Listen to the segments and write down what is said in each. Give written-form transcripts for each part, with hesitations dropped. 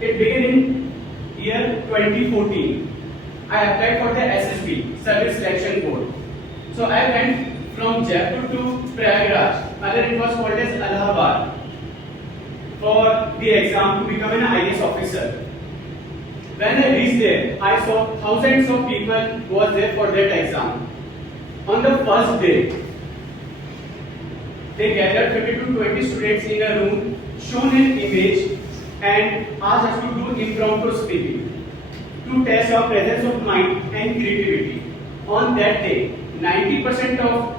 it began in year 2014. I applied for the SSB, Service Selection Board. So I went from Jaipur to Prayagraj, either it was called as Allahabad, for the exam to become an IAS officer. When I reached there, I saw thousands of people who was there for that exam. On the first day, they gathered 50 to 20 students in a room, shown an image and asked us to do impromptu speaking to test our presence of mind and creativity. On that day, 90% of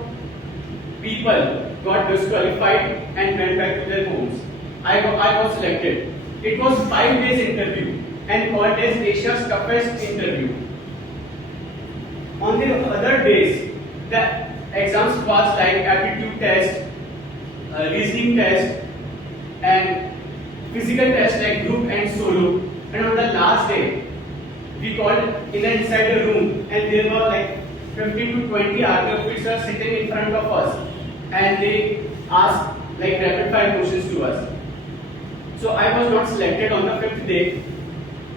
people got disqualified and went back to their homes. I was selected. It was 5 days interview and called as Asia's toughest interview. On the other days, the exams was like aptitude test, reasoning test, and physical test like group and solo. And on the last day, we called inside a room, and there were like 15 to 20 army officers sitting in front of us, and they asked like rapid fire questions to us. So I was not selected on the 5th day,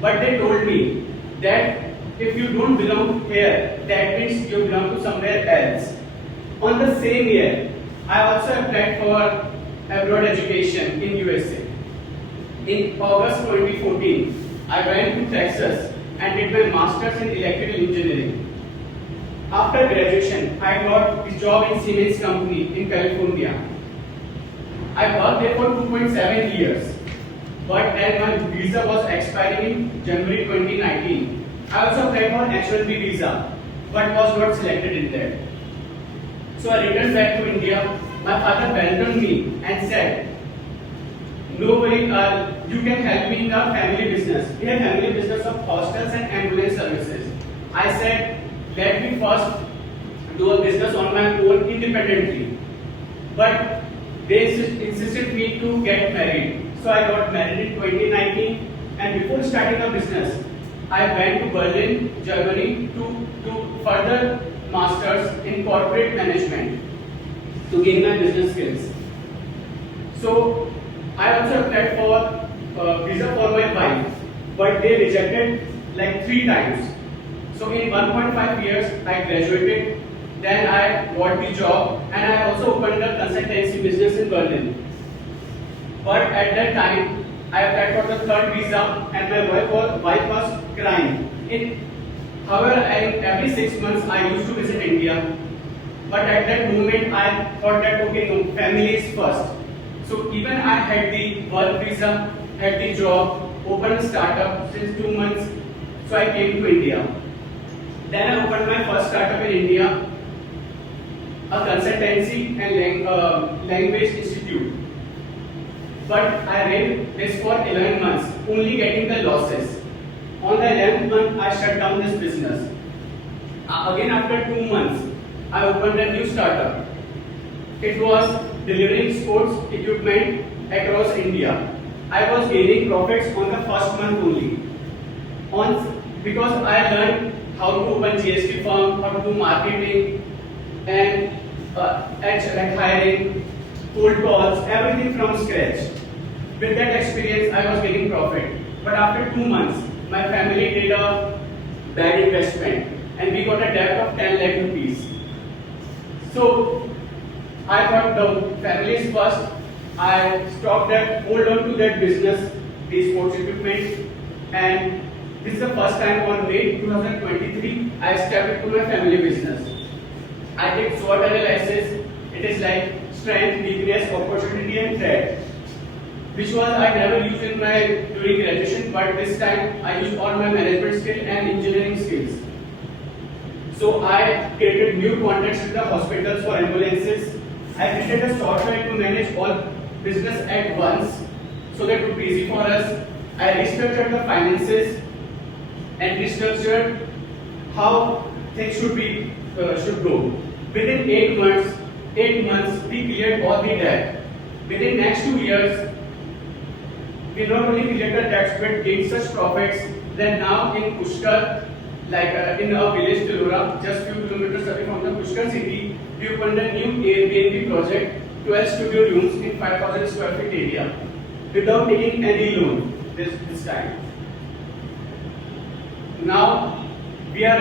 but they told me that if you don't belong here, that means you belong to somewhere else. On the same year, I also applied for abroad education in USA. In August 2014, I went to Texas and did my master's in electrical engineering. After graduation, I got a job in Siemens company in California. I worked there for 2.7 years, but then my visa was expiring in January 2019. I also applied for H1B visa, but was not selected in that. So I returned back to India. My father welcomed me and said, "No worry, you can help me in our family business. We have family business of hostels and ambulance services." I said, "Let me first do a business on my own independently." But they insisted me to get married. So I got married in 2019, and before starting a business, I went to Berlin, Germany to further masters in corporate management to gain my business skills. So I also applied for visa for my wife, but they rejected like 3 times. So in 1.5 years, I graduated, then I got the job, and I also opened a consultancy business in Berlin. But at that time, I applied for the 3rd visa, and my wife was crying. However, every 6 months I used to visit India. But at that moment, I thought that okay, no, family is first. So even I had the work visa, had the job, opened a startup since 2 months. So I came to India. Then I opened my first startup in India, a consultancy and language institute. But I ran this for 11 months, only getting the losses. On the 11th month, I shut down this business. Again, after 2 months, I opened a new startup. It was delivering sports equipment across India. I was gaining profits on the first month only. Because I learned how to open GST firm, how to do marketing, and hiring, cold calls, everything from scratch. With that experience, I was getting profit. But after 2 months, my family did a bad investment, and we got a debt of 10 lakh rupees. So I thought the family is first. I stopped that, hold on to that business, the sports equipment, and this is the first time on May 2023 I stepped into my family business. I did SWOT analysis. It is like strength, weakness, opportunity, and threat, which was I never used in my during graduation, but this time I used all my management skill and engineering skills. So I created new contracts with the hospitals for ambulances. I created a software to manage all business at once, so that it would be easy for us. I restructured the finances and restructured how things should go. Within 8 months, we cleared all the debt. Within next 2 years, we not only cleared the debts but gained such profits that now in Pushkar, like in our village Tilora, just few kilometers away from the Pushkar city, we opened a new Airbnb project, 12 studio rooms in 5,000 square feet area, without taking any loan. this time. Now we are